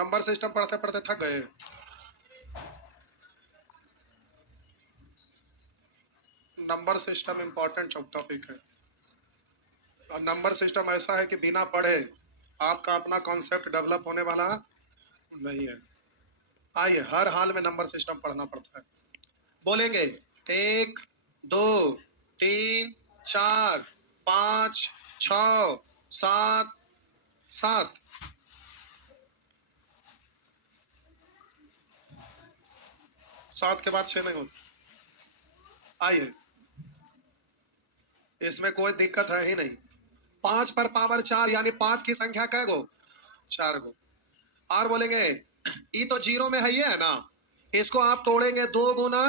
Number system पढ़ते पढ़ते थक गए। नंबर सिस्टम इंपॉर्टेंट टॉपिक है और नंबर सिस्टम ऐसा है कि बिना पढ़े आपका अपना कॉन्सेप्ट डेवलप होने वाला नहीं है। आइए, हर हाल में नंबर सिस्टम पढ़ना पड़ता है। बोलेंगे 1 2 3 4 5 6 7 7। सात के बाद 6 नहीं होता। आइए, इसमें कोई दिक्कत है ही नहीं। 5 पर पावर 4 यानी 5 की संख्या कै गो? 4 गो। और बोलेंगे ई तो जीरो में है, ये है ना, इसको आप तोड़ेंगे 2 गुना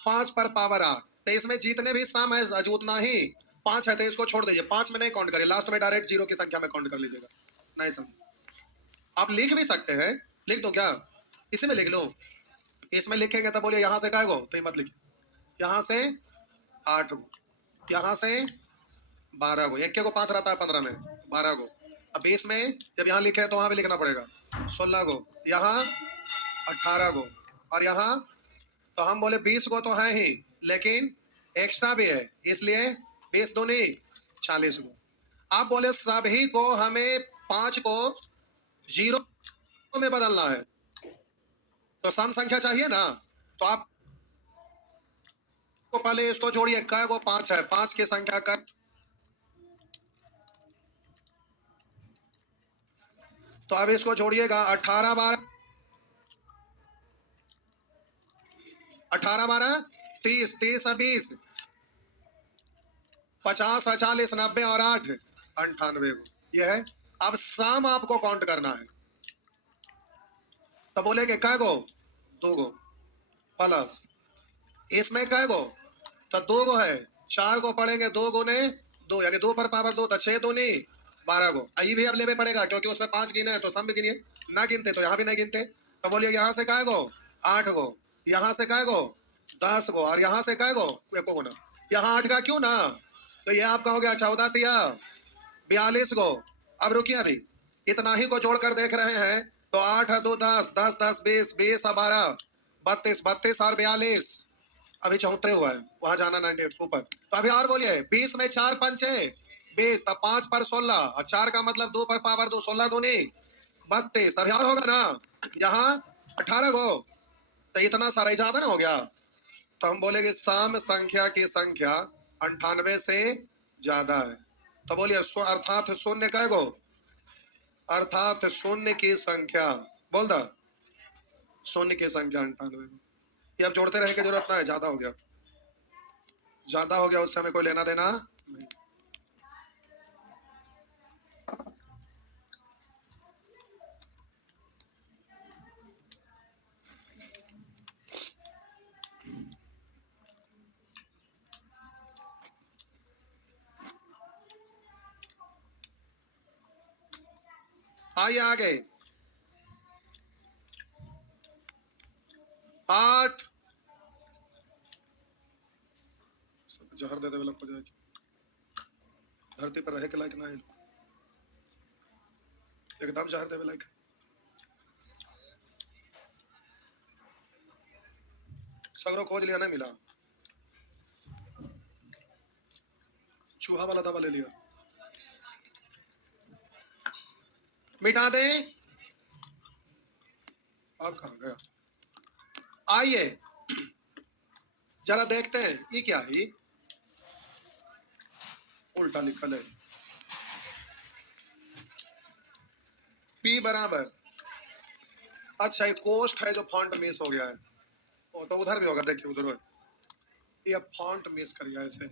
5 पर पावर 8। तो इसमें जितने भी सम है उतना ही 5 है, तो इसको छोड़ दीजिए। 5 में नहीं काउंट करिए, लास्ट में डायरेक्ट जीरो की संख्या में काउंट कर लीजिएगा। नहीं समझ, आप लिख भी सकते हैं। लिख दो क्या? इसी में लिख लो। इसमें लिखेंगे तब बोलिए यहाँ से क्या गो, तो मत लिखिए। यहाँ से 8 गो, यहाँ से 12 गो। 1 के को 5 रहता है 15 में, 12 गो। अब 20 में जब यहाँ लिखे तो वहां भी लिखना पड़ेगा 16 गो, यहाँ 18 गो, और यहाँ तो हम बोले 20 गो तो है ही, लेकिन एक्स्ट्रा भी है, इसलिए 20 दूनी 40 गो। आप बोले सभी को हमें 5 को जीरो में बदलना है, तो सम संख्या चाहिए ना। तो आप को पहले इसको जोड़िए, कै गो 5 है, 5 की संख्या का, तो अब इसको जोड़िएगा 18 12 18 12 30 30 20 50 40 90 और 8 98 गो, ये है। अब सम आपको काउंट करना है, तो बोलेंगे कै गो? 2 गो, प्लस इसमें कै गो? तो 2 गो है, 4 को पढ़ेंगे 2 गुने 2 यानी 2 पर पावर 2, तो 6 दूनी 12 गो। ये भी अब लेवे पड़ेगा क्योंकि उसमें 5 गिने हैं, तो सम भी गिनिए। ना गिनते तो यहाँ भी नहीं गिनते। तो बोलिए यहाँ से कै गो? 8 गो, यहाँ से कै गो? 10 गो, और यहाँ से कै गो? 1 गुना। यहाँ 8 का क्यों ना, तो ये आपका हो गया 14 तिया 42 गो। अब रुकिए, अभी इतना ही को जोड़कर देख रहे हैं, तो 8 है 2 10 10 10 20 20 और 12 32 32 और 42, अभी 74 हुआ है, वहां जाना 98 ऊपर। तो अभी और बोलिए 20 में 4 पंचे 20, तब 5 पर 16 और 4 का मतलब 2 पर पावर 2, 16 दूनी 32। अभी और होगा ना, यहाँ 18 गो, तो इतना सारा ही ज्यादा ना हो गया। तो हम बोलेंगे सम संख्या की संख्या 98 से ज्यादा है। तो बोलिए अर्थात शून्य कै गो? अर्थात शून्य की संख्या, बोल दा, शून्य की संख्या 98 गो। ये अब जोड़ते रहे की जरूरत ना है, ज्यादा हो गया, ज्यादा हो गया, उससे हमें कोई लेना देना नहीं। आइए आगे, 8 जहर दे दे लग हो जाएगी, धरती पर रहे के लायक ना है, एकदम जहर देवे लायक। सगरो खोज लिया, नहीं मिला, चूहा वाला दवा ले लिया, मिटा दे। अब कहां गया? आइए जरा देखते हैं, ये क्या है, उल्टा लिखा है। P बराबर, अच्छा ये कोस्ट है जो फॉन्ट मिस हो गया है, ओ तो उधर भी होगा, देखिए उधर है, ये फॉन्ट मिस करिए, ऐसे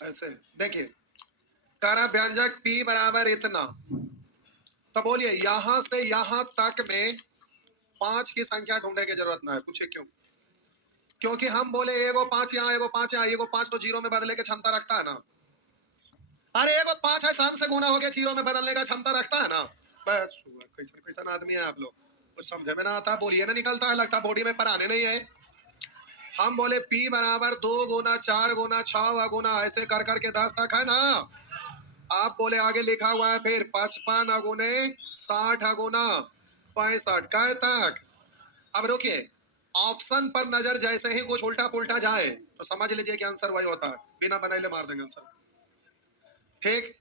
ऐसे देखिए, कारा व्यंजक P बराबर इतना। तो बोलिए यहां से यहां तक में 5 की संख्या ढूंढने की जरूरत ना है। पूछे क्यों? क्योंकि हम बोले एगो 5 यहाँ, एगो 5 यहाँ, एगो 5 तो जीरो में बदलने की क्षमता रखता है ना। अरे एगो 5 है, सम से गुना होके जीरो में बदलने का क्षमता रखता है ना। बस कैसा कैसा आदमी है आप लोग, कुछ समझे में ना आता, बोलिए ना निकलता है, लगता बॉडी में पराने नहीं है। हम बोले P बराबर 2 गुना 4 गुना 6 गुना ऐसे कर करके 10 तक है ना। आप बोले आगे लिखा हुआ है फिर 55 अगुने 60 अगुना 65 काय तक। अब रुकिए, ऑप्शन पर नजर जैसे ही कुछ उल्टा पुल्टा जाए तो समझ लीजिए कि आंसर वही होता है, बिना बनाए मार देंगे आंसर। ठीक,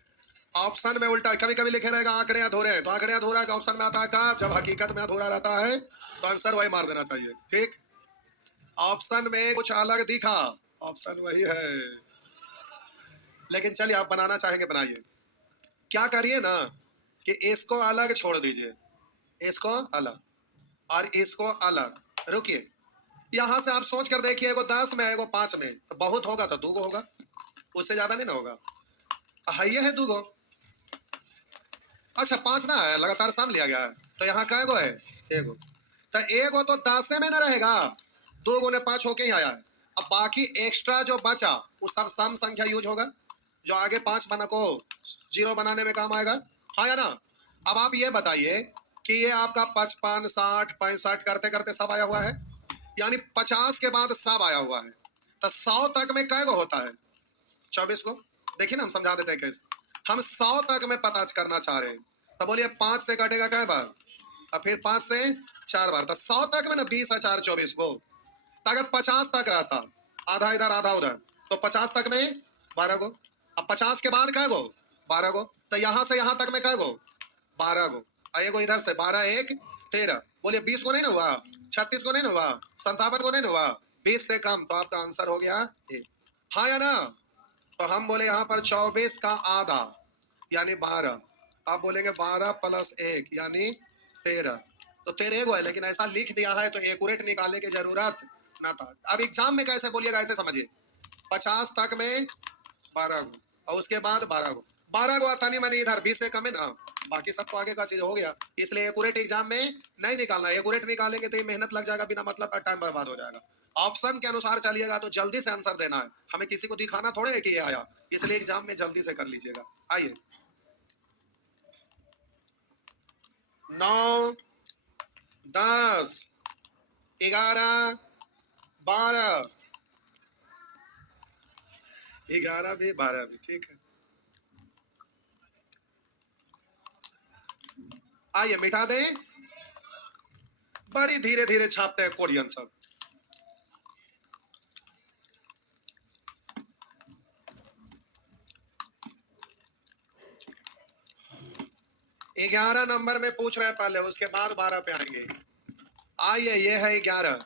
ऑप्शन में उल्टा कभी कभी लिखे रहेगा आंकड़े अधूरे, तो आंकड़े अधूरा का ऑप्शन में आता है कब, जब हकीकत में अधूरा रहता है तो आंसर वही मार देना चाहिए। ठीक, ऑप्शन में कुछ अलग दिखा, ऑप्शन वही है, लेकिन चलिए आप बनाना चाहेंगे बनाइए। क्या करिए ना कि इसको अलग छोड़ दीजिए, इसको अलग और इसको अलग। रुकिए, यहां से आप सोच कर देखिए, एगो 10 में एगो 5 में, तो बहुत होगा तो 2 होगा, उससे ज्यादा नहीं ना होगा। हाँ ये है 2। अच्छा 5 ना है, लगातार साम लिया गया है, तो यहाँ का एगो है एगो, तो एगो तो 10 में ना रहेगा, 2 गुने 5 होके ही आया है। अब बाकी एक्स्ट्रा जो बचा वो सब सम संख्या यूज होगा, जो आगे 5 बना को 0 बनाने में काम आएगा, हाँ या ना। अब आप ये बताइए कि ये आपका 55 60 65 करते करते सब आया हुआ है, यानी 50 के बाद सब आया हुआ है, तो 100 तक में कै गो होता है, 24 को। देखिए ना हम समझा देते हैं कैसे, हम 100 तक में पता करना चाह रहे हैं, तो बोलिए 5 से कटेगा कै बार, और फिर 5 से 4 बार, तो 100 तक में ना 20 और 4 24 को, तो अगर 50 तक रहता, आधा इधर आधा उधर, तो 50 तक में 12 गो, अब 50 के बाद कै गो 12 गो, तो यहां से यहां तक में कै गो 12 गो, और एगो इधर से 12 1 13, बोलिए 20 को नहीं ना हुआ, 36 को नहीं ना हुआ, 57 को नहीं ना हुआ, 20 से कम, तो आपका आंसर हो गया ए, हाँ या ना। तो हम बोले यहाँ पर 24 का आधा यानी 12, आप बोलेंगे 12 प्लस 1 यानी 13, तो 13 गो है, लेकिन ऐसा लिख दिया है तो एक्यूरेट निकालने की जरूरत ना था। अब एग्जाम में कैसे बोलिएगा, ऐसे समझिए, 50 तक में 12 गो और उसके बाद 12 गो, 12 गो आता नहीं मैंने इधर 20 से कम है ना, बाकी सब तो आगे का चीज हो गया, इसलिए एक्यूरेट एग्जाम में नहीं निकालना, एक्यूरेट निकालेंगे तो मेहनत लग जाएगा, बिना मतलब का टाइम बर्बाद हो जाएगा। ऑप्शन के अनुसार चलिएगा तो जल्दी से आंसर देना है, हमें किसी को दिखाना थोड़े है कि ये आया, इसलिए एग्जाम में जल्दी से कर लीजिएगा। आइए 9 10 11 12, 11 भी 12 भी, ठीक है। आइए मिटा दें, बड़ी धीरे धीरे छापते हैं कोरियन सब। ग्यारह नंबर में पूछ रहे हैं पहले, उसके बाद 12 पे आएंगे। आइए ये है 11,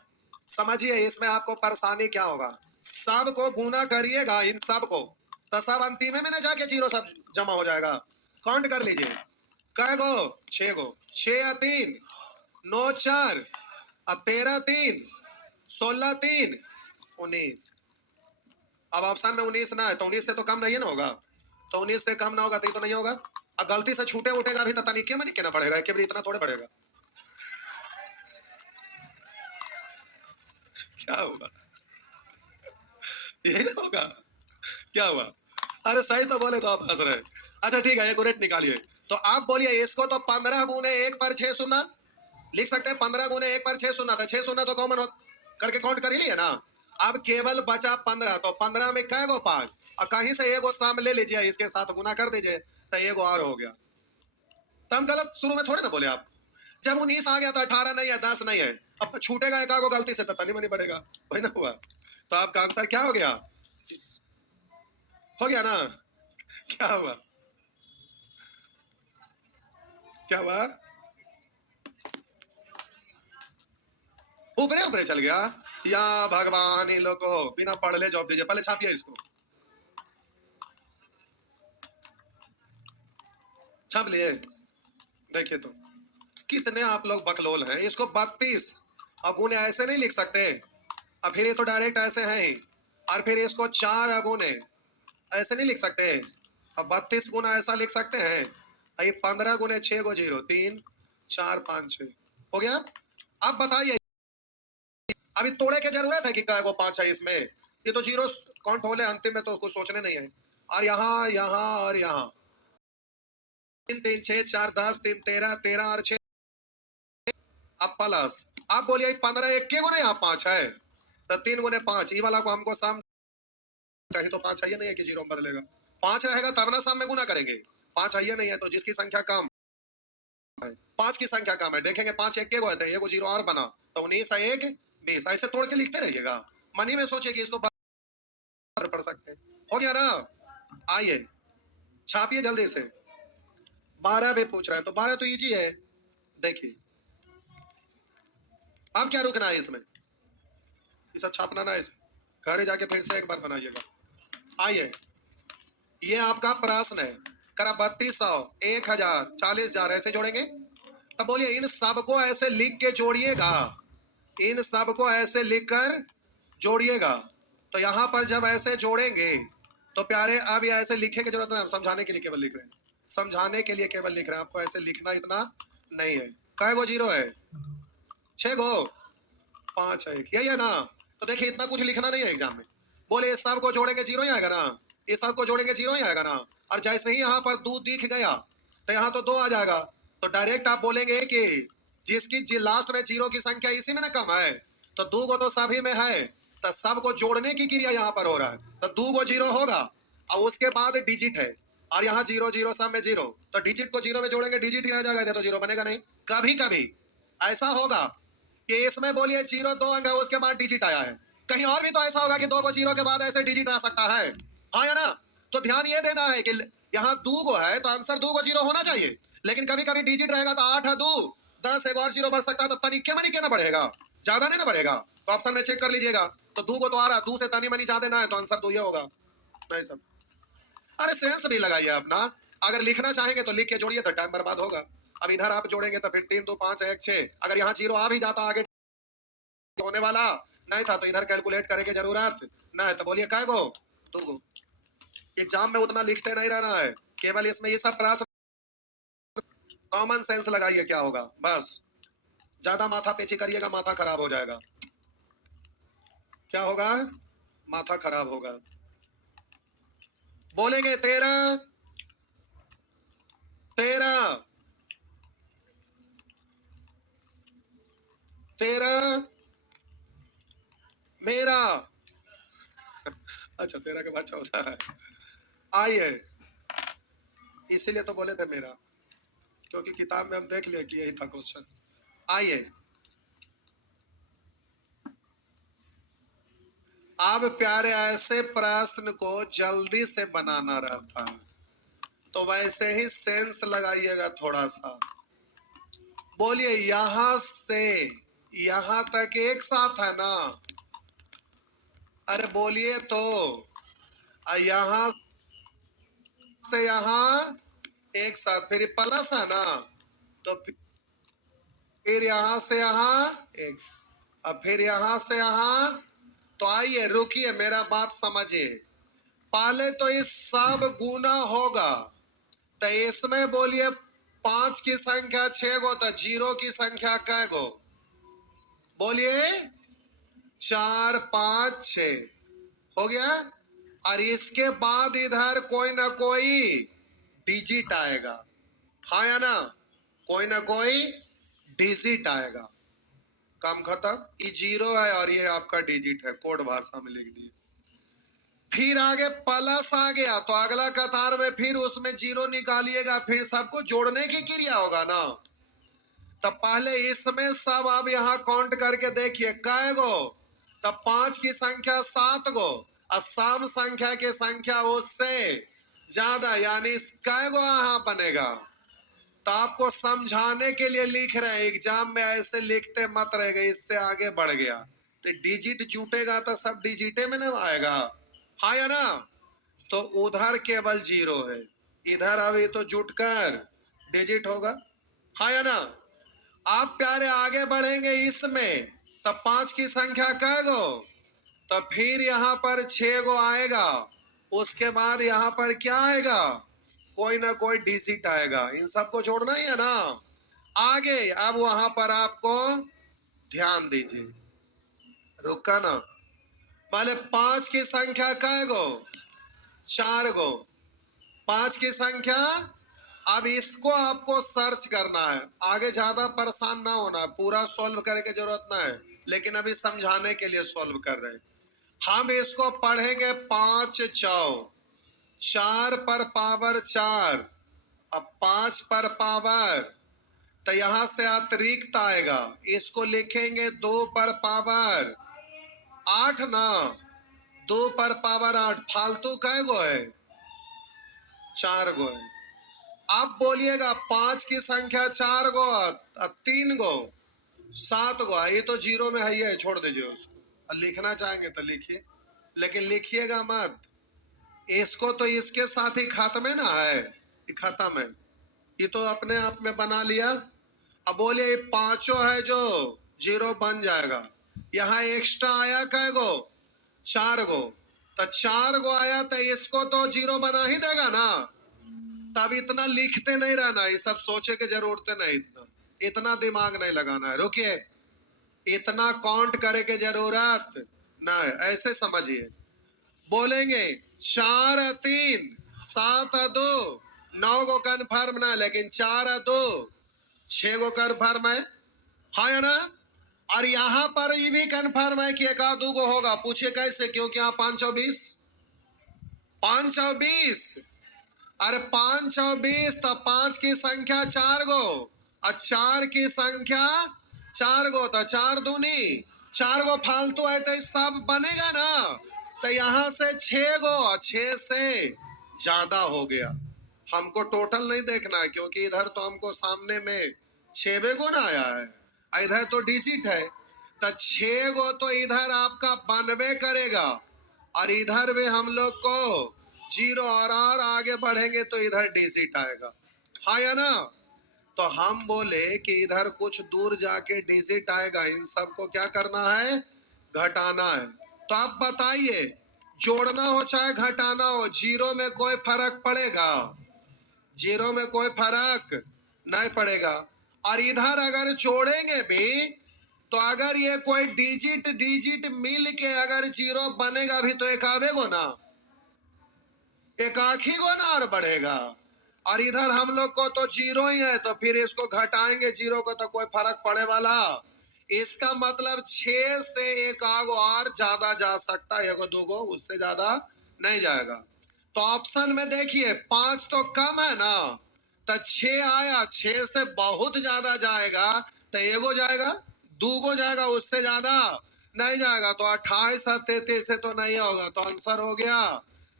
समझिए इसमें आपको परेशानी क्या होगा, सब को गुना करिएगा इन सब को, तो सब अंतिम में ना जाके 0 सब जमा हो जाएगा। काउंट कर लीजिए, कै गो 6 गो, 6 या 3 9 4 अब 13 3 16 3 19, अब ऑप्शन में 19 ना है तो 19 से तो कम नहीं ना होगा, तो 19 से कम ना होगा तो ये तो नहीं होगा, अब गलती से छूटे उठेगा भी तो तनिके में निकलना पड़ेगा, एक इतना थोड़े बढ़ेगा। क्या होगा, यही होगा, क्या हुआ, अरे सही तो बोले तो आप हंस रहे। अच्छा ठीक है, एक रेट निकालिए, तो आप बोलिए इसको तो 15 गुने 1 पर 6 सुना लिख सकते हैं, 15 गुने 1 पर 6 सुना था, 6 सुना तो कॉमन करके काउंट कर ही लिया ना, अब केवल बचा 15, तो 15 में कै गो 5, और कहीं से एगो शाम ले लीजिए, इसके साथ गुना कर दीजिए तो एगो और हो गया। तो हम गलत शुरू में थोड़े ना बोले, आप जब 19 आ गया तो 18 नहीं है 10 नहीं है, अब छूटेगा एक आगो गलती से तो तनी मनी बढ़ेगा, वही ना हुआ, तो आपका आंसर क्या हो गया, हो गया ना। क्या हुआ, क्या हुआ, ऊपरे ऊपरे चल गया, या भगवान इन लोग को बिना पढ़ ले जॉब दीजिए, पहले छापिए इसको, छाप लिए, देखिए तो कितने आप लोग बकलोल हैं, इसको 32 अगुने ऐसे नहीं लिख सकते, अब फिर ये तो डायरेक्ट ऐसे हैं ही, और फिर इसको 4 अगुने ऐसे नहीं लिख सकते, अब 32 गुना ऐसा लिख सकते हैं, ये 15 गुने 6 गो 0 3 4 5 6 हो गया। अब बताइए, अभी तोड़े की जरूरत है कि क्या वो 5 है इसमें, ये तो 0 काउंट हो ले अंतिम में, तो कुछ सोचने नहीं है, और यहाँ यहाँ और यहाँ 3 3 6 4 10 3 13 13 और 6, अब प्लस, आप बोलिए 15 1 के गुने यहाँ 5 है, तो 3 गुने 5, ये वाला को हमको सम, कहीं तो 5 है नहीं है कि 0 बदलेगा, 5 रहेगा तब ना साम में गुना करेंगे। 5 है या नहीं है, तो जिसकी संख्या कम है, 5 की संख्या कम है, देखेंगे 5 एक के गो है, तो ये को 0 और बना, तो 19 है 1 20। ऐसे तोड़ के लिखते रहिएगा, मनी में सोचिए कि इसको बाहर पढ़ सकते हैं। हो गया ना? आइए छापिए जल्दी से। 12 भी पूछ रहा है, तो 12 तो इजी है। देखिए अब क्या रुकना है इसमें, ये सब छापना ना, इसे घर जाके फिर से एक बार बनाइएगा। आइए ये आपका प्रश्न है, करा 3200 1000 40,000 ऐसे जोड़ेंगे। तब बोलिए इन सबको ऐसे लिख के जोड़िएगा, इन सबको ऐसे लिखकर जोड़िएगा। तो यहां पर जब ऐसे जोड़ेंगे तो प्यारे अब ये ऐसे लिखने की जरूरत नहीं, हम समझाने के लिए केवल लिख रहे हैं, समझाने के लिए केवल लिख रहे हैं, आपको ऐसे लिखना इतना नहीं है। कै गो 0 है? 6 गो, 5 है, यही है ना? तो देखिए इतना कुछ लिखना नहीं है एग्जाम में। बोले इस सब को जोड़ेंगे 0 ही आएगा ना, इस सब को जोड़ेंगे 0 ही आएगा ना। और जैसे ही यहाँ पर 2 दिख गया तो यहाँ तो 2 आ जाएगा, तो डायरेक्ट आप बोलेंगे कि जिसकी लास्ट में 0 की संख्या इसी में ना कम है, तो 2 गो तो सभी में है, तो सब को जोड़ने की क्रिया यहाँ पर हो रहा है, तो 2 गो 0 होगा और उसके बाद डिजिट है, और यहाँ 0 0 सब में 0, तो डिजिट को 0 में जोड़ेंगे डिजिट ही आ जाएगा, तो 0 बनेगा नहीं। कभी कभी ऐसा होगा कि इसमें बोलिए 0 2 अंक है, उसके बाद डिजिट आया है, कहीं और भी तो ऐसा होगा कि 2 को 0 के बाद ऐसे डिजिट आ सकता है, हाँ या ना? तो ध्यान ये देना है कि यहाँ 2 गो है तो आंसर 2 को 0 होना चाहिए, लेकिन कभी कभी डिजिट रहेगा तो 8 है 2 10 एक और 0 बढ़ सकता है, तो तनिके मनिके ना बढ़ेगा, ज्यादा नहीं ना बढ़ेगा, तो ऑप्शन में चेक कर लीजिएगा। तो 2 को तो आ रहा है, 2 से तनी मनी ज्यादा ना है, तो आंसर 2 ये होगा। नहीं सब, अरे सेंस भी लगाइए अपना, अगर लिखना चाहेंगे तो लिख के जोड़िए, तो टाइम बर्बाद होगा। अब इधर आप जोड़ेंगे तो फिर 3 2 5 1 6, अगर यहाँ 0 आ भी जाता आगे होने वाला नहीं था, तो इधर कैलकुलेट करने की जरूरत नहीं, तो बोलिए कै गो 2 गो। एग्जाम में उतना लिखते नहीं रहना है, केवल इसमें ये सब प्रश्न कॉमन सेंस लगाइए, क्या होगा बस, ज्यादा माथा पेची करिएगा माथा खराब हो जाएगा। क्या होगा? माथा खराब होगा। बोलेंगे 13 13 13 मेरा अच्छा 13 के बाद 14 है। आइए इसीलिए तो बोले थे मेरा, क्योंकि किताब में हम देख लिए कि यही था क्वेश्चन। आइए अब प्यारे ऐसे प्रश्न को जल्दी से बनाना रहता है, तो वैसे ही सेंस लगाइएगा थोड़ा सा। बोलिए यहां से यहां तक एक साथ है ना, अरे बोलिए तो, यहां से यहां एक साथ, फिर प्लस है ना, तो फिर यहां से यहां एक साथ, अब फिर यहां से यहां, तो आइए रुकिए मेरा बात समझिए। पहले तो इस सब गुना होगा, तो इसमें बोलिए 5 की संख्या 6 गो, तो 0 की संख्या कै गो? बोलिए 4 5 6 हो गया। और इसके बाद इधर कोई ना कोई डिजिट आएगा, हाँ या ना? कोई ना कोई डिजिट आएगा, काम खत्म। ये 0 है और ये आपका डिजिट है, कोड भाषा में लिख दिए। फिर आगे प्लस आ गया, तो अगला कतार में फिर उसमें 0 निकालिएगा, फिर सबको जोड़ने की क्रिया होगा ना। तब पहले इसमें सब अब यहाँ काउंट करके देखिए कै गो, तब 5 की संख्या 7 गो, और सम संख्या की संख्या उससे ज्यादा, यानी कै गो यहाँ बनेगा। तो आपको समझाने के लिए लिख रहे हैं, एग्जाम में ऐसे लिखते मत रहेगा, इससे आगे बढ़ गया तो डिजिट जुटेगा तो सब डिजिटे में ना आएगा, हाँ या ना? तो उधर केवल 0 है, इधर अभी तो जुटकर डिजिट होगा, हाँ या ना? आप प्यारे आगे बढ़ेंगे इसमें, तब 5 की संख्या कै गो, तो फिर यहाँ पर 6 गो आएगा, उसके बाद यहाँ पर क्या आएगा? कोई ना कोई डिजिट आएगा, इन सबको जोड़ना ही है ना। आगे अब वहां पर आपको ध्यान दीजिए, रुका ना। पहले 5 की संख्या कै गो? 4 गो, 5 की संख्या। अब इसको आपको सर्च करना है, आगे ज्यादा परेशान ना होना, पूरा सॉल्व करने की जरूरत ना है, लेकिन अभी समझाने के लिए सॉल्व कर रहे हैं। हम इसको पढ़ेंगे 5 चौ 4 पर पावर 4, अब 5 पर पावर, तो यहां से अतिरिक्त आएगा, इसको लिखेंगे 2 पर पावर 8 ना, 2 पर पावर 8, फालतू कै गो है? 4 गो है। अब बोलिएगा 5 की संख्या 4 गो, 3 गो, 7 गो, ये तो जीरो में है ही है, छोड़ दीजिए उसको। लिखना चाहेंगे तो लिखिए, लेकिन लिखिएगा मत। इसको तो इसके साथ ही खत्म है ना, है खत्म है, ये तो अपने आप में बना लिया। अब बोलिए 5 है जो जीरो बन जाएगा, यहाँ एक्स्ट्रा आया कै गो? 4 गो, तो 4 गो आया तो इसको तो जीरो बना ही देगा ना। तब इतना लिखते नहीं रहना, ये सब सोचे के जरूरत नहीं, इतना दिमाग नहीं लगाना है। रुकिए, इतना काउंट करे के जरूरत ना है, ऐसे समझिए। बोलेंगे 4 3 7 2 9 गो कन्फर्म ना, लेकिन 4 2 6 गो कन्फर्म है, हाँ या ना। और यहां पर ये भी कन्फर्म है कि 1 2 गो होगा। पूछिए कैसे? क्योंकि यहाँ 520 520, अरे 520, तो 5 की संख्या 4 गो और 4 की संख्या 4 गो, तो 4 दूनी 4 गो फालतू है, तो सब बनेगा ना। तो यहां से 6 गो, 6 से ज्यादा हो गया। हमको टोटल नहीं देखना है, क्योंकि इधर तो हमको सामने में 6 गो ना आया है, इधर तो डिजिट है, तो 6 गो तो इधर आपका बनवे करेगा, और इधर भी हम लोग को जीरो, और आगे बढ़ेंगे तो इधर डिजिट आएगा, हाँ या ना। तो हम बोले कि इधर कुछ दूर जाके डिजिट आएगा, इन सबको क्या करना है? घटाना है। तो आप बताइए, जोड़ना हो चाहे घटाना हो, जीरो में कोई फर्क पड़ेगा? जीरो में कोई फर्क नहीं पड़ेगा। और इधर अगर जोड़ेंगे भी, तो अगर ये कोई डिजिट डिजिट मिल के अगर जीरो बनेगा भी, तो एक आवेगो ना, एक आखी गो ना और बढ़ेगा। और इधर हम लोग को तो जीरो ही है, तो फिर इसको घटाएंगे जीरो को तो कोई फर्क पड़े वाला। इसका मतलब 6 से 1 आगो और ज्यादा जा सकता है, 1 2 गो, उससे ज्यादा नहीं जाएगा। तो ऑप्शन में देखिए 5 तो कम है ना, तो 6 आया, 6 से बहुत ज्यादा जाएगा, तो 1 गो जाएगा, 2 गो जाएगा, उससे ज्यादा नहीं जाएगा। तो 28 और 33 से तो नहीं होगा, तो आंसर हो गया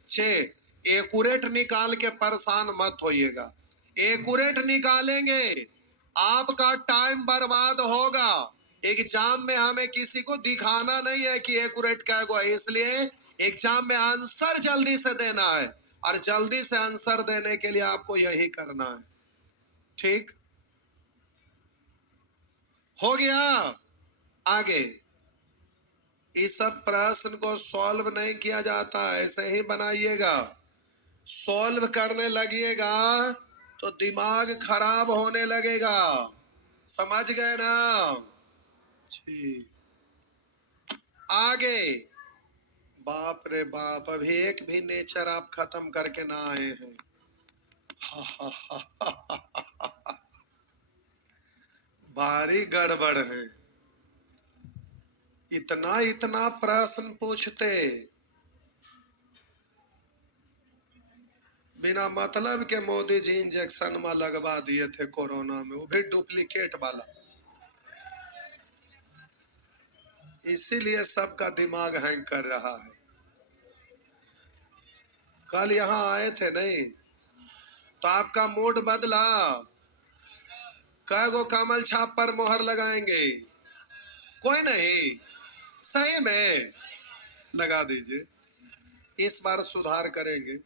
6। एक्यूरेट निकाल के परेशान मत होइएगा, एक्यूरेट निकालेंगे आपका टाइम बर्बाद होगा। एग्जाम में हमें किसी को दिखाना नहीं है कि एक्यूरेट क्या हुआ, इसलिए एग्जाम में आंसर जल्दी से देना है, और जल्दी से आंसर देने के लिए आपको यही करना है। ठीक हो गया? आगे इस सब प्रश्न को सॉल्व नहीं किया जाता, ऐसे ही बनाइएगा। सॉल्व करने लगिएगा तो दिमाग खराब होने लगेगा, समझ गए ना जी। आगे, बाप रे बाप, अभी एक भी नेचर आप खत्म करके ना आए हैं। भारी गड़बड़ है, इतना इतना प्रश्न पूछते, बिना मतलब के मोदी जी इंजेक्शन में लगवा दिए थे कोरोना में, वो भी डुप्लीकेट वाला। इसीलिए सबका दिमाग हैंग कर रहा है। कल यहाँ आए थे नहीं, तो आपका मूड बदला। कै गो कमल छाप पर मोहर लगाएंगे? कोई नहीं, सही में लगा दीजिए, इस बार सुधार करेंगे।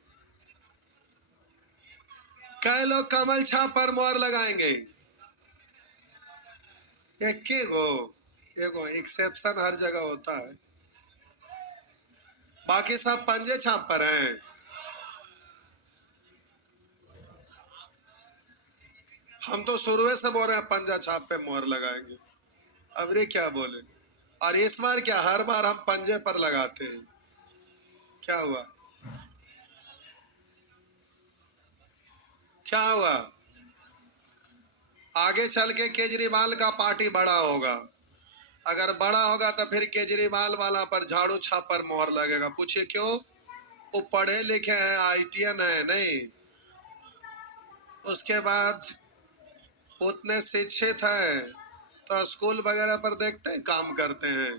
कै लोग कमल छाप पर मोहर लगाएंगे? एक गो, एगो एक्सेप्शन हर जगह होता है, बाकी सब पंजे छाप पर हैं। हम तो शुरू से बोल रहे हैं पंजा छाप पे मोहर लगाएंगे, अब रे क्या बोले। और इस बार क्या, हर बार हम पंजे पर लगाते हैं, क्या हुआ? क्या हुआ? आगे चल के केजरीवाल का पार्टी बड़ा होगा, अगर बड़ा होगा तो फिर केजरीवाल वाला पर झाड़ू छाप पर मोहर लगेगा। पूछिए क्यों? वो पढ़े लिखे हैं, आईटीएन है नहीं, उसके बाद उतने शिक्षित हैं तो स्कूल वगैरह पर देखते हैं काम करते हैं,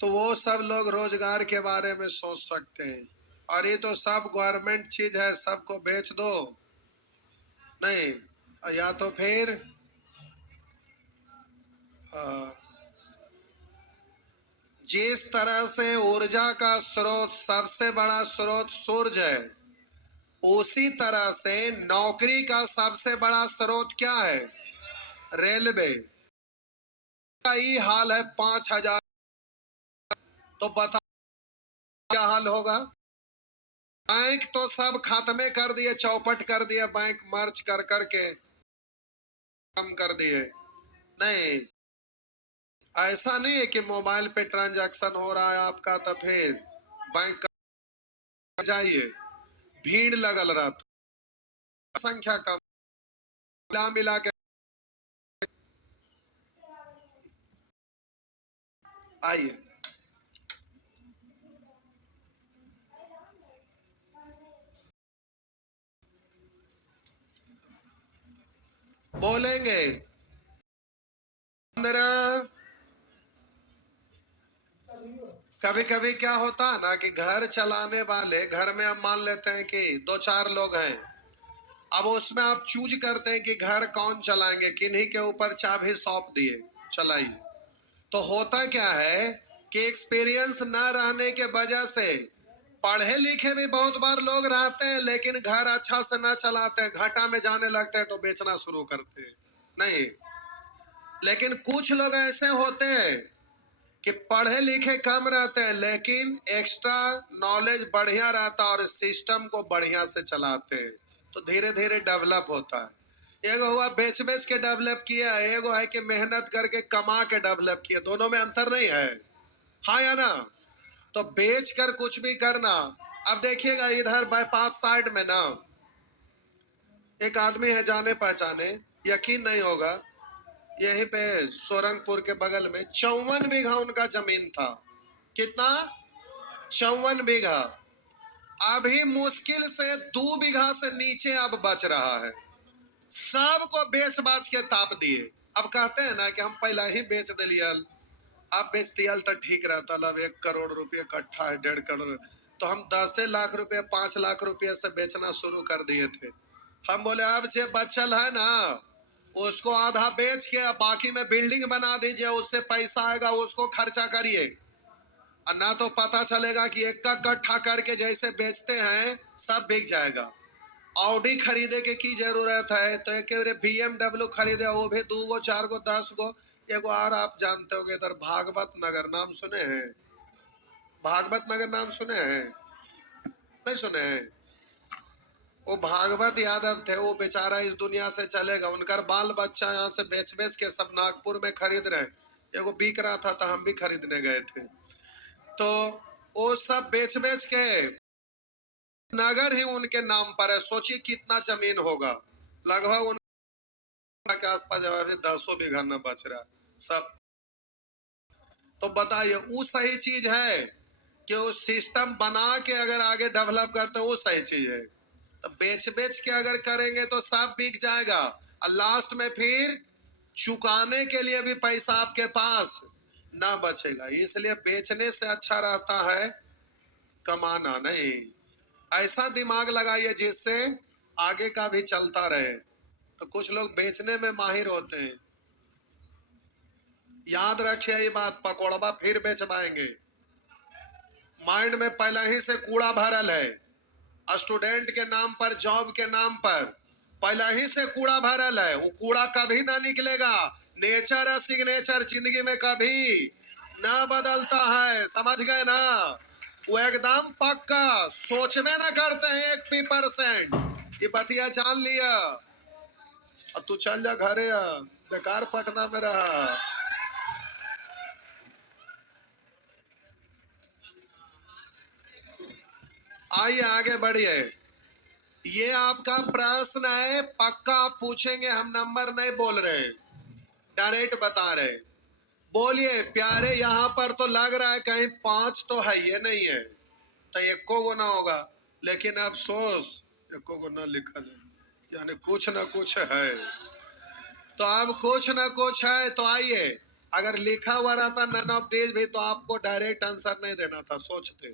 तो वो सब लोग रोजगार के बारे में सोच सकते हैं। और ये तो सब गवर्नमेंट चीज है, सबको बेच दो नहीं, या तो फिर जिस तरह से ऊर्जा का स्रोत सबसे बड़ा स्रोत सूरज है, उसी तरह से नौकरी का सबसे बड़ा स्रोत क्या है? रेलवे का ही हाल है 5,000, तो बता क्या हाल होगा? बैंक तो सब खत्मे कर दिए, चौपट कर दिए, बैंक मर्ज कर करके कम कर दिए। नहीं, ऐसा नहीं है कि मोबाइल पे ट्रांजैक्शन हो रहा है आपका तो फिर बैंक का जाइए, भीड़ लगल रहता, संख्या कम, मिला मिला के आइए बोलेंगे। कभी कभी क्या होता है ना कि घर चलाने वाले, घर में अब मान लेते हैं कि 2-4 लोग हैं, अब उसमें आप चूज करते हैं कि घर कौन चलाएंगे, किन्हीं के ऊपर चाबी सौंप दिए चलाइए। तो होता क्या है कि एक्सपीरियंस न रहने के वजह से पढ़े लिखे भी बहुत बार लोग रहते हैं, लेकिन घर अच्छा से न चलाते हैं, घाटा में जाने लगते हैं तो बेचना शुरू करते हैं। नहीं, लेकिन कुछ लोग ऐसे होते हैं कि पढ़े लिखे कम रहते हैं लेकिन एक्स्ट्रा नॉलेज बढ़िया रहता है और सिस्टम को बढ़िया से चलाते हैं, तो धीरे धीरे डेवलप होता है। एगो हुआ बेच बेच के डेवलप किया, एगो है कि मेहनत करके कमा के डेवलप किया, दोनों में अंतर नहीं है, हाँ या ना? तो बेच कर कुछ भी करना। अब देखिएगा इधर बाईपास साइड में ना एक आदमी है जाने पहचाने, यकीन नहीं होगा, यहीं पे सोरंगपुर के बगल में 54 बीघा उनका जमीन था। कितना? 54 बीघा। अभी मुश्किल से 2 बीघा से नीचे अब बच रहा है, सबको बेच बाच के ताप दिए। अब कहते हैं ना कि हम पहला ही बेच दिलिए, आप बेच दिया तो ठीक रहता, लब 1 करोड़ रुपये कट्ठा है, 1.5 करोड़, तो हम 10 लाख रुपए 5 लाख रुपए से बेचना शुरू कर दिए थे। हम बोले अब जो बचल है ना उसको आधा बेच के बाकी में बिल्डिंग बना दीजिए, उससे पैसा आएगा उसको खर्चा करिए, और ना तो पता चलेगा कि एक का कट्ठा करके जैसे बेचते हैं सब बिक जाएगा। ऑडी खरीदे के की जरूरत है, तो एक BMW खरीदे, वो भी 2 गो 4 गो 10 गो। एगो और आप जानते होंगे इधर भागवत नगर, नाम सुने हैं? भागवत नगर नाम सुने हैं? नहीं सुने हैं? वो भागवत यादव थे, वो बेचारा इस दुनिया से चले गए, उनका बाल बच्चा यहाँ से बेच बेच के सब नागपुर में खरीद रहे। एगो बिक रहा था तो हम भी खरीदने गए थे, तो वो सब बेच बेच के नगर ही उनके नाम पर है। सोचिए कितना जमीन होगा, लगभग उनके के आसपास जब 10 बीघा न बच रहा सब। तो बताइए वो सही चीज है कि वो सिस्टम बना के अगर आगे डेवलप करते वो सही चीज है? तो बेच बेच के अगर करेंगे तो सब बिक जाएगा, और लास्ट में फिर चुकाने के लिए भी पैसा आपके पास ना बचेगा। इसलिए बेचने से अच्छा रहता है कमाना। नहीं, ऐसा दिमाग लगाइए जिससे आगे का भी चलता रहे। तो कुछ लोग बेचने में माहिर होते हैं, याद रखिए ये बात, पकौड़बा फिर बेचवाएंगे। माइंड में पहले ही से कूड़ा भरल है, स्टूडेंट के नाम पर, जॉब के नाम पर पहले ही से कूड़ा भरल है, वो कूड़ा कभी ना निकलेगा। नेचर है सिग्नेचर, जिंदगी में कभी ना बदलता है, समझ गए ना? वो एकदम पक्का, सोच में ना करते हैं 1% ये बतिया जान लिया, अब तू चल जा घरे, बेकार पटना में रहा। आइए आगे बढ़िए। ये आपका प्रश्न है, पक्का आप पूछेंगे, हम नंबर नहीं बोल रहे, डायरेक्ट बता रहे। बोलिए प्यारे, यहाँ पर तो लग रहा है कहीं 5 तो है, ये नहीं है, तो एको गो ना होगा। लेकिन अफसोस एको गो ना लिखल है, यानी कुछ ना कुछ है। तो अब कुछ ना कुछ है। तो आइए, अगर लिखा हुआ रहता नन ऑफ दीज भी तो आपको डायरेक्ट आंसर नहीं देना था, सोचते,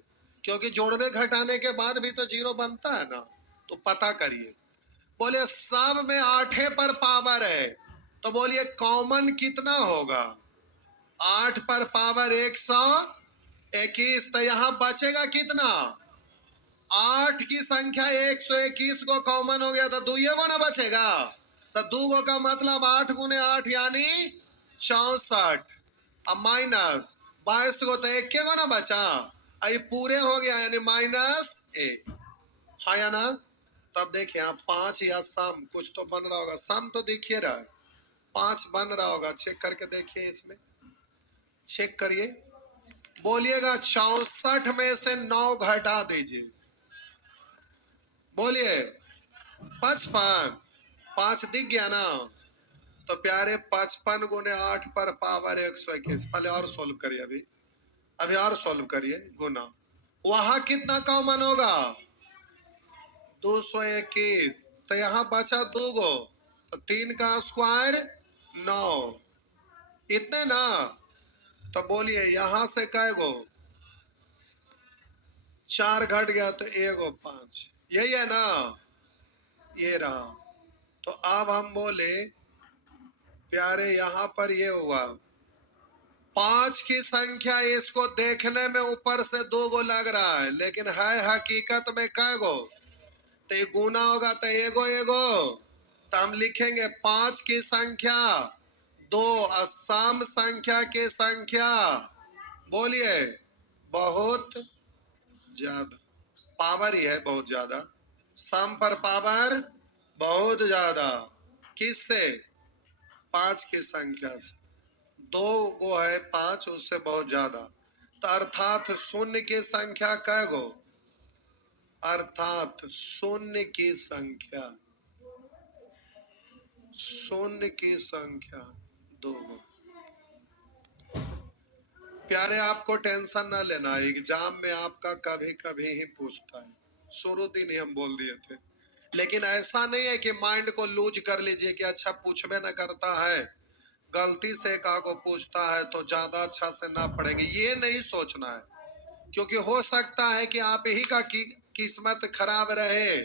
क्योंकि जोड़ने घटाने के बाद भी तो जीरो बनता है ना। तो पता करिए। बोले सब में 8 पर पावर है, तो बोलिए कॉमन कितना होगा? 8 पर पावर 121। तो यहां बचेगा कितना? 8 की संख्या 121 को कॉमन हो गया तो दुइये को ना बचेगा। तो दू गो का मतलब 8 गुने 8 यानी 64। अब माइनस 22 को तो एक के को ना बचा, आई पूरे हो गया यानी -1। हाँ या ना? तब देखिए आप 5 या सम कुछ तो बन रहा होगा। सम तो देखिए रहा है, 5 बन रहा होगा। चेक करके देखिए, इसमें चेक करिए। बोलिएगा 64 में से 9 घटा दीजिए। बोलिए 55। 5 दिख गया ना? तो प्यारे 55 गुने 8 पर पावर 121। पहले और सोल्व करिए, अभी और सोल्व करिए गुना। वहां कितना कॉमन होगा? 221। तो यहां बचा 2 गो, तो 3 का स्क्वायर 9, इतने ना। तो बोलिए यहां से कै गो? 4 घट गया तो 1 गो 5, यही है ना? ये रहा। तो अब हम बोले प्यारे यहां पर ये हुआ 5 की संख्या, इसको देखने में ऊपर से 2 गो लग रहा है, लेकिन है हकीकत में कै गो? तो ये गुना होगा तो एगो एगो। तो हम लिखेंगे 5 की संख्या 2, असम संख्या की संख्या बोलिए बहुत ज्यादा। पावर ही है बहुत ज्यादा, सम पर पावर बहुत ज्यादा। किससे? 5 की संख्या से। 2 गो है 5, उससे बहुत ज्यादा। तो अर्थात शून्य की संख्या कै गो? अर्थात शून्य की संख्या, शून्य की संख्या 2 गो। प्यारे आपको टेंशन ना लेना, एग्जाम में आपका कभी कभी ही पूछता है। शुरू दिन ही हम बोल दिए थे, लेकिन ऐसा नहीं है कि माइंड को लूज कर लीजिए कि अच्छा पूछबे न करता है, गलती से का को पूछता है तो ज्यादा अच्छा से ना पढ़ेंगे, ये नहीं सोचना है। क्योंकि हो सकता है कि आप ही का किस्मत खराब रहे,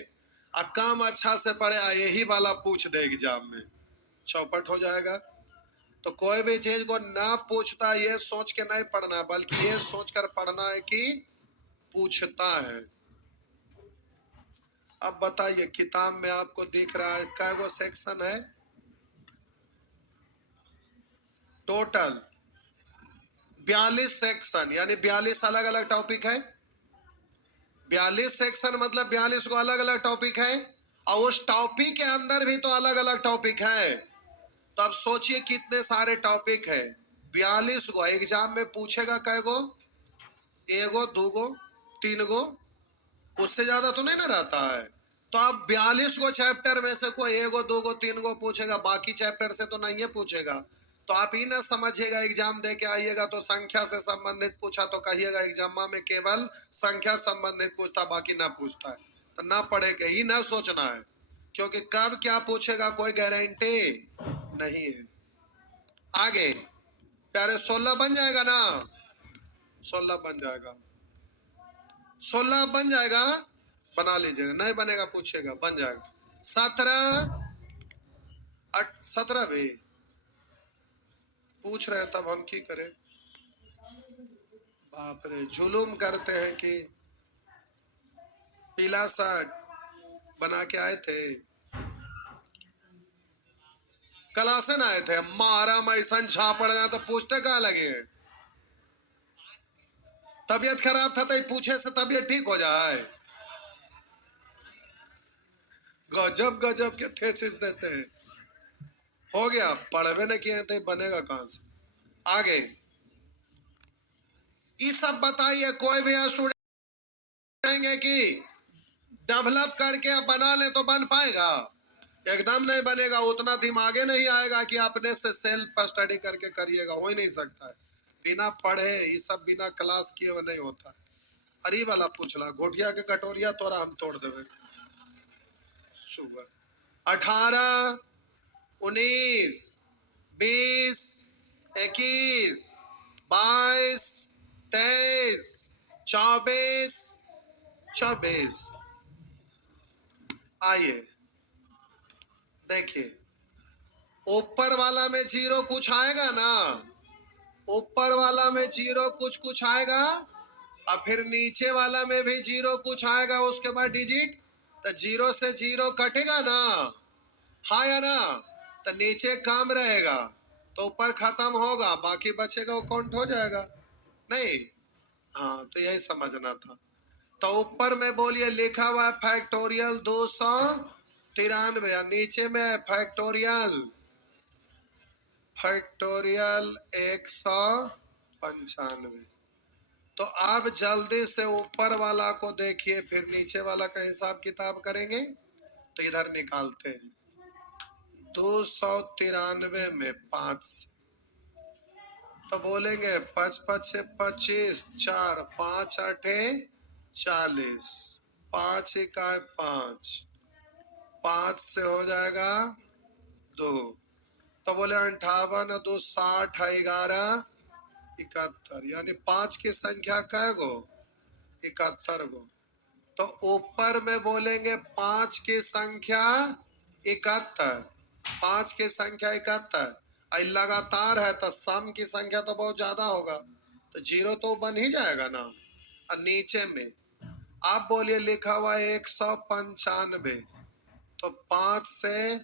कम अच्छा से पढ़े, यही वाला पूछ दे एग्जाम में, चौपट हो जाएगा। तो कोई भी चीज को ना पूछता ये सोच के नहीं पढ़ना, बल्कि ये सोचकर पढ़ना है कि पूछता है। अब बताइए किताब में आपको दिख रहा है कै गो सेक्शन है? टोटल 42 सेक्शन, यानी 42 अलग अलग टॉपिक है। 42 सेक्शन मतलब 42 को अलग अलग टॉपिक है, और उस टॉपिक के अंदर भी तो अलग अलग टॉपिक है। तो अब सोचिए कितने सारे टॉपिक है। 42 गो एग्जाम में पूछेगा कै गो? एगो, 2 गो, 3 गो, उससे ज्यादा तो नहीं ना रहता है। तो अब 42 गो चैप्टर में से कोई एगो, 2 गो, 3 गो पूछेगा, बाकी चैप्टर से तो नहीं पूछेगा। तो आप ही ना समझिएगा, एग्जाम दे के आइएगा तो संख्या से संबंधित पूछा तो कहिएगा एग्जाम में केवल संख्या संबंधित पूछता, बाकी ना पूछता है। तो ना पढ़े के ही ना सोचना है, क्योंकि कब क्या पूछेगा कोई गारंटी नहीं है। आगे प्यारे 16 बन जाएगा ना? 16 बन जाएगा, 16 बन जाएगा, बना लीजिएगा। नहीं बनेगा पूछेगा, बन जाएगा। 17 17 भी पूछ रहे, तब हम की करें? बाप रे, जुलूम करते हैं कि पीला शर्ट बना के आए थे, क्लासन आए थे, मारा मैसन छापड़ जाए तो पूछते कहाँ लगे? तबीयत खराब था तो पूछे से तबीयत ठीक हो जाए? गजब गजब के थेसिस देते हैं। हो गया, पढ़वे न किए थे, बनेगा कहां से? आगे ये सब बताइए, कोई भी स्टूडेंट कि डेवलप करके बना ले तो बन पाएगा? एकदम नहीं बनेगा। उतना दिमागे नहीं आएगा कि अपने से सेल्फ स्टडी करके करिएगा, हो ही नहीं सकता है। बिना पढ़े ये सब बिना क्लास किए हुए नहीं होता है। अरे वाला पूछला घोटिया के कटोरिया तोरा हम तोड़ देवे। सुबह 18, 19, 20, 21, 22, 23, 24, 24। आइए देखिए, ऊपर वाला में जीरो कुछ आएगा ना, ऊपर वाला में जीरो कुछ कुछ आएगा, और फिर नीचे वाला में भी जीरो कुछ आएगा, उसके बाद डिजिट, तो जीरो से जीरो कटेगा ना, हाँ या ना, तो नीचे काम रहेगा, तो ऊपर खत्म होगा, बाकी बचेगा वो काउंट हो जाएगा नहीं। हाँ तो यही समझना था। तो ऊपर में बोलिए लिखा हुआ है फैक्टोरियल 293, नीचे में है फैक्टोरियल 195। तो आप जल्दी से ऊपर वाला को देखिए, फिर नीचे वाला का हिसाब किताब करेंगे। तो इधर निकालते हैं 293 में 5, तो बोलेंगे 5 5 25, 4 5 8 40, 5 1 5, 5 से हो जाएगा 2, तो बोले 58 2 60 11 71, यानी 5 की संख्या कै गो 71 गो। तो ऊपर में बोलेंगे 5 की संख्या 71, 5 की संख्या 71, लगातार है तो सम की संख्या तो बहुत ज्यादा होगा, तो जीरो तो बन ही जाएगा ना। और नीचे में आप बोलिए लिखा हुआ 195, तो 5 से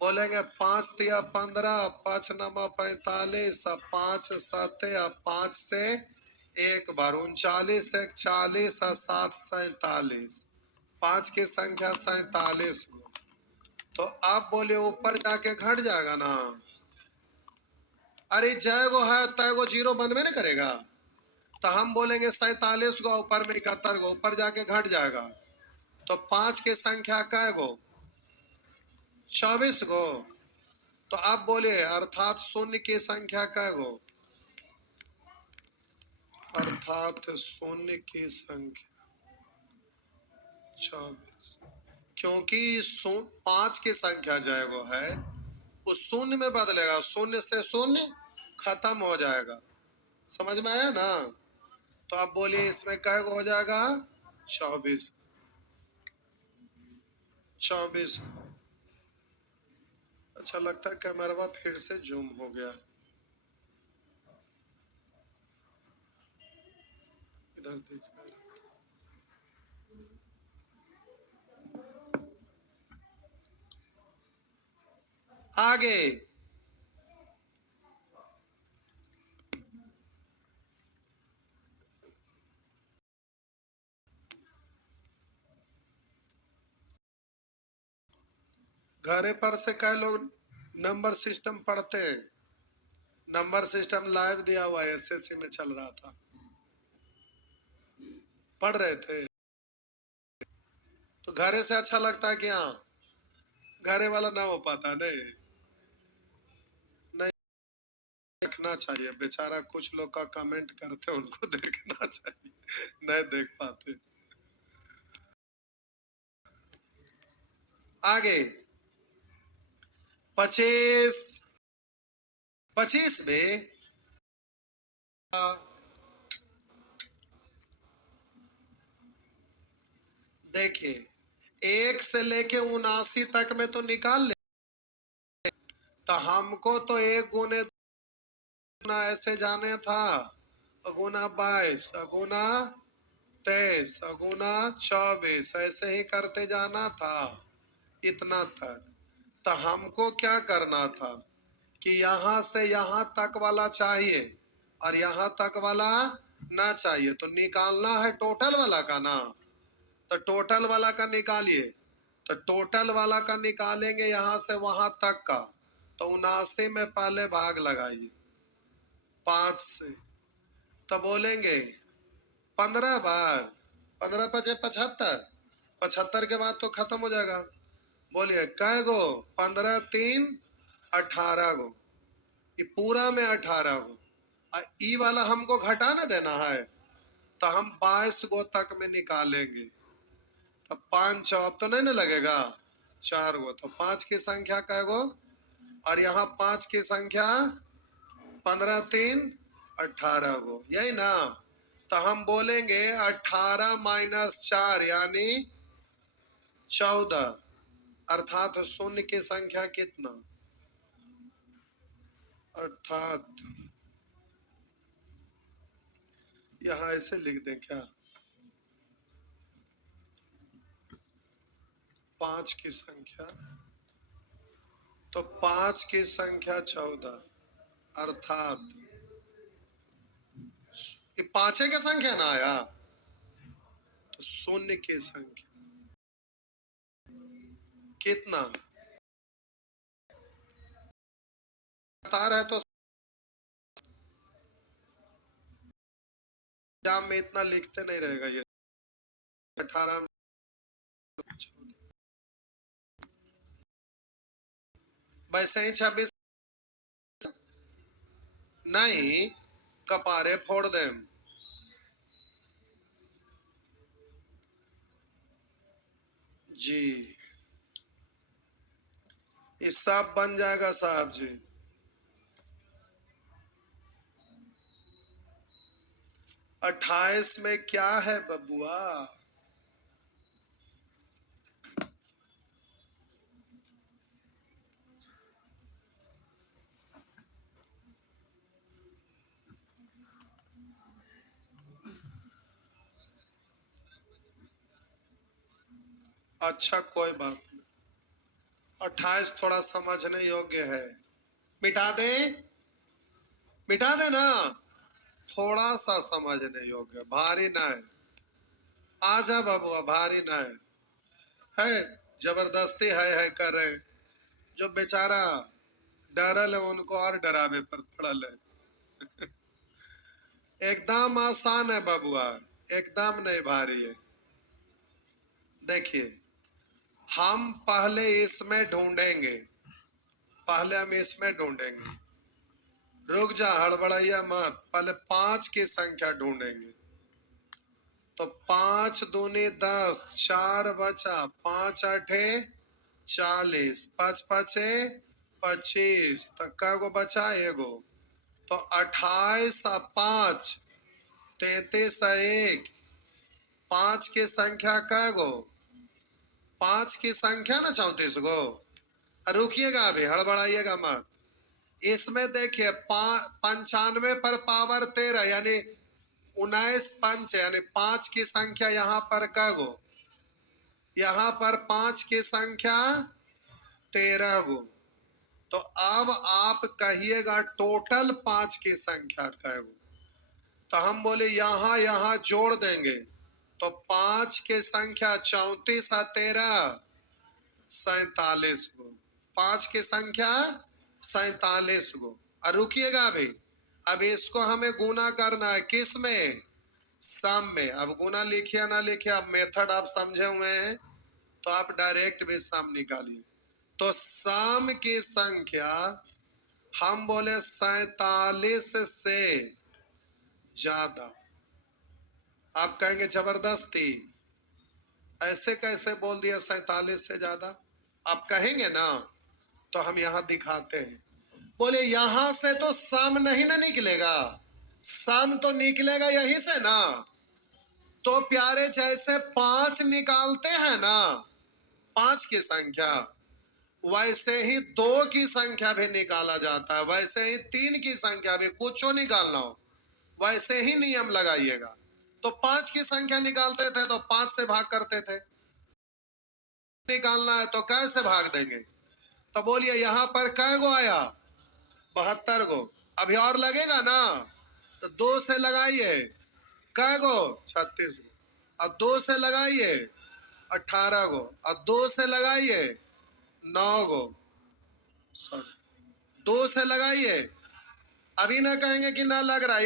बोलेंगे 5 तिया 15, 5 नमा 45, 5 7 5 से एक बार 39 1 40, 7 47, 5 की संख्या 47 गो। तो आप बोले ऊपर जाके घट जाएगा ना, अरे जय गो है तय गो जीरो बनवे ना करेगा, तो हम बोलेंगे 47 गो, ऊपर में 71 गो, ऊपर जाके घट जाएगा। तो 5 की संख्या कै गो 24 गो। तो आप बोले अर्थात शून्य की संख्या कै गो, अर्थात शून्य की संख्या 24, क्योंकि 5 की संख्या जाएगो है वो शून्य में बदलेगा, शून्य से शून्य खत्म हो जाएगा, समझ में आया ना। तो आप बोलिए इसमें कै गो हो जाएगा 24, 24। अच्छा लगता है कैमरा फिर से जूम हो गया, इधर देख आगे। घरे पर से कई लोग नंबर सिस्टम पढ़ते हैं, नंबर सिस्टम लाइव दिया हुआ है, एसएससी में चल रहा था, पढ़ रहे थे। तो घरे से अच्छा लगता है कि हाँ घरे वाला ना हो पाता नहीं, नहीं देखना चाहिए, बेचारा कुछ लोग का कमेंट करते उनको देखना चाहिए, नहीं देख पाते। आगे 25, 25 में देखिए 1 से लेके 79 तक में तो निकाल ले, तो हमको तो एक गुने गुना ऐसे जाने था, गुना 22, गुना 23, गुना 24, ऐसे ही करते जाना था इतना तक। तो हमको क्या करना था कि यहां से यहां तक वाला चाहिए और यहां तक वाला ना चाहिए, तो निकालना है टोटल वाला का ना, तो टोटल वाला का निकालिए। तो टोटल वाला का निकालेंगे यहां से वहां तक का, तो 79 में पहले भाग लगाइए 5 से, तो बोलेंगे 15 बार, 15 पचे 75, 75 के बाद तो खत्म हो जाएगा। बोलिए कै गो 15 3 18 गो, ये पूरा में 18 गो, ई वाला हमको घटा ना देना है, तो हम 22 गो तक में निकालेंगे। तो 5 चौक तो नहीं ना लगेगा, 4 गो, तो 5 की संख्या कै गो, और यहाँ 5 की संख्या 15 3 18 गो, यही ना। तो हम बोलेंगे 18 माइनस 4 यानी 14, अर्थात शून्य की संख्या कितना, अर्थात यहां ऐसे लिख दें क्या, 5 की संख्या, तो 5 की संख्या 14, अर्थात ये 5 की संख्या ना आया, तो शून्य की संख्या कितना बता रहे, तो एग्जाम में इतना लिखते नहीं रहेगा ये, 18 वैसे ही 26 नहीं, कपारे फोड़ दे जी, ये सब बन जाएगा साहब जी। 28 में क्या है बबुआ, अच्छा कोई बात नहीं, 28 थोड़ा समझने योग्य है, मिटा दे, मिटा दे ना, थोड़ा सा समझने योग्य, भारी ना है, आजा बबुआ, भारी ना है जबरदस्ती है कर रहे, जो बेचारा डरल है उनको और डरावे पर पड़ल है। एकदम आसान है बबुआ, एकदम नहीं भारी है। देखिए, हम पहले इसमें ढूंढेंगे, पहले हम इसमें ढूंढेंगे, रुक जा, हड़बड़ाइया मत, पहले 5 की संख्या ढूंढेंगे। तो 5 दूनी 10, 4 बचा, 5 आठे 40, 5 पाँचे 25, तो कै गो बचा, एगो, तो 28 और 5 33 और 1, 5 की संख्या कै गो, 5 की संख्या ना 34 गो। रुकिएगा, अभी हड़बड़ाइएगा मत, इसमें देखिए 95 पर पावर 13 यानी 19 पंच यानी 5 की संख्या यहाँ पर कै गो, यहाँ पर 5 की संख्या 13 गो। तो अब आप कहिएगा टोटल 5 की संख्या कै गो, तो हम बोले यहां यहां जोड़ देंगे, तो 5 की संख्या 34 और 13 47 गो, 5 की संख्या 47 गो। और रुकिएगा अभी, अब इसको हमें गुना करना है, किस में, सम में। अब गुना लिखिए ना लिखिए, अब मेथड आप समझे हुए हैं, तो आप डायरेक्ट भी सम निकालिए। तो सम की संख्या हम बोले 47 से ज्यादा, आप कहेंगे जबरदस्ती, ऐसे कैसे बोल दिया 47 से ज्यादा, आप कहेंगे ना, तो हम यहां दिखाते हैं। बोले यहां से तो सम नहीं ना निकलेगा, सम तो निकलेगा यहीं से ना, तो प्यारे जैसे 5 निकालते हैं ना, 5 की संख्या, वैसे ही 2 की संख्या भी निकाला जाता है, वैसे ही 3 की संख्या भी, कुछ निकालना हो वैसे ही नियम लगाइएगा। तो 5 की संख्या निकालते थे तो 5 से भाग करते थे, निकालना है तो कैसे भाग देंगे, तो बोलिए यहां पर कै गो आया, 72 गो, अभी और लगेगा ना, तो 2 से लगाइए, कै गो, 36 गो, और 2 से लगाइए 18 गो, और 2 से लगाइए 9 गो, 2 से लगाइए, अभी ना कहेंगे कि ना लग रहा है,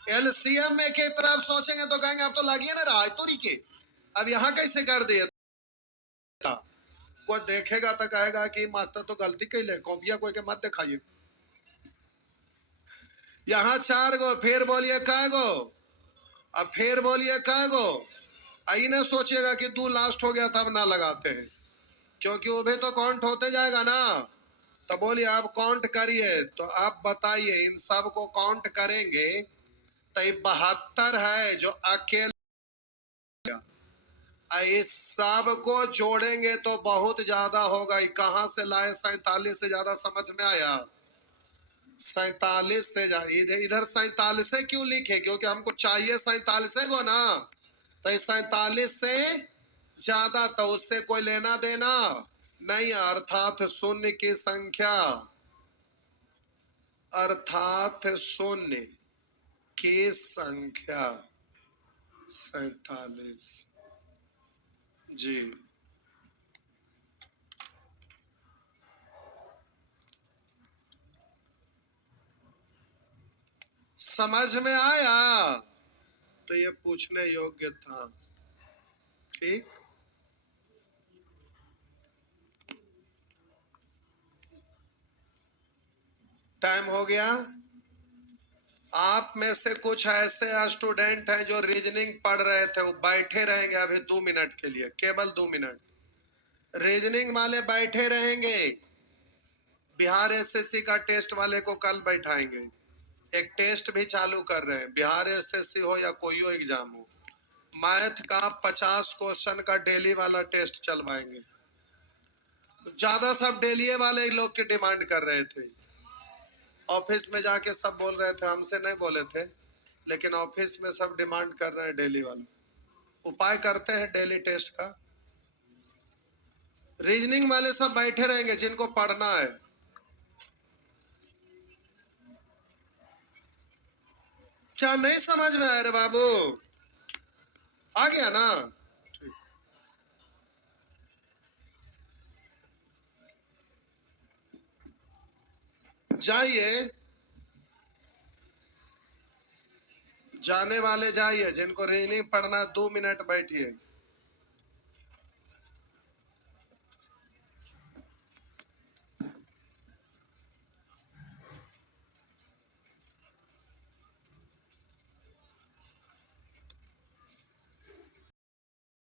एलसीएम में के तरफ सोचेंगे तो कहेंगे अब तो लागिए ना रहा है तोरी के, अब यहां कैसे कर दिए, कोई देखेगा तो कहेगा कि मास्टर तो गलती कैले, कॉपिया कोई के मत दिखाइए। यहां 4 गो, फिर बोलिए कै गो, अब फिर बोलिए कै गो। आई ना सोचिएगा कि 2 लास्ट हो गया तब ना लगाते हैं, क्योंकि वो भी तो काउंट होते जाएगा ना। तो बोलिए आप काउंट करिए, तो आप बताइए इन सब को काउंट करेंगे तो 72 है जो अकेले, इस सब को जोड़ेंगे तो बहुत ज्यादा होगा। कहां से लाए 47 से ज्यादा, समझ में आया? 47 से ज्यादा, इधर 47 से क्यों लिखे, क्योंकि हमको चाहिए 47 को ना, तो 47 से ज्यादा, तो उससे कोई लेना देना नहीं, अर्थात शून्य की संख्या, अर्थात शून्य की संख्या 47। जी समझ में आया? तो ये पूछने योग्य था। ठीक, टाइम हो गया। आप में से कुछ ऐसे स्टूडेंट हैं जो रीजनिंग पढ़ रहे थे, वो बैठे रहेंगे अभी 2 मिनट के लिए, केवल 2 मिनट रीजनिंग वाले बैठे रहेंगे। बिहार एसएससी का टेस्ट वाले को कल बैठाएंगे। एक टेस्ट भी चालू कर रहे हैं, बिहार एसएससी हो या कोई हो एग्जाम हो, मैथ का 50 क्वेश्चन का डेली वाला टेस्ट चलवाएंगे। ज्यादा सब डेली वाले लोग की डिमांड कर रहे थे। ऑफिस में जाके सब बोल रहे थे, हमसे नहीं बोले थे, लेकिन ऑफिस में सब डिमांड कर रहे हैं डेली वाले। उपाय करते हैं डेली टेस्ट का। रीजनिंग वाले सब बैठे रहेंगे जिनको पढ़ना है। क्या नहीं समझ में आया रे बाबू? आ गया ना? जाइए, जाने वाले जाइए, जिनको रीजनिंग पढ़ना 2 मिनट बैठिए।